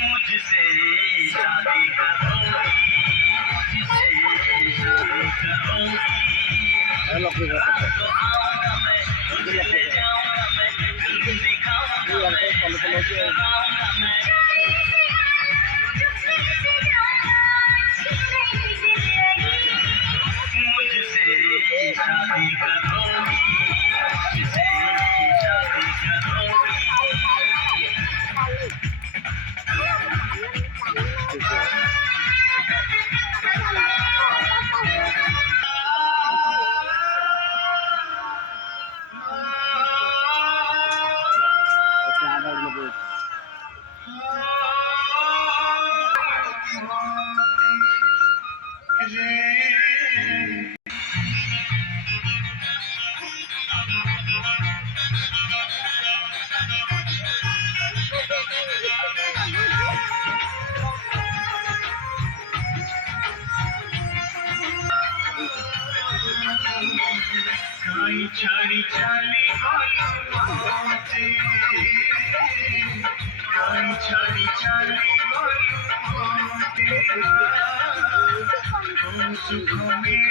मुझसे शादी करोगी, मुझसे शादी करोगी, तो आऊंगा मैं, ले जाऊंगा मैं, दिखाऊंगा मैं, कराऊंगा मैं। मुझसे शादी करोगी, मुझसे शादी करोगी। काई छाड़ी चाली बोलते, काई छाड़ी चाली बोलते, सुख में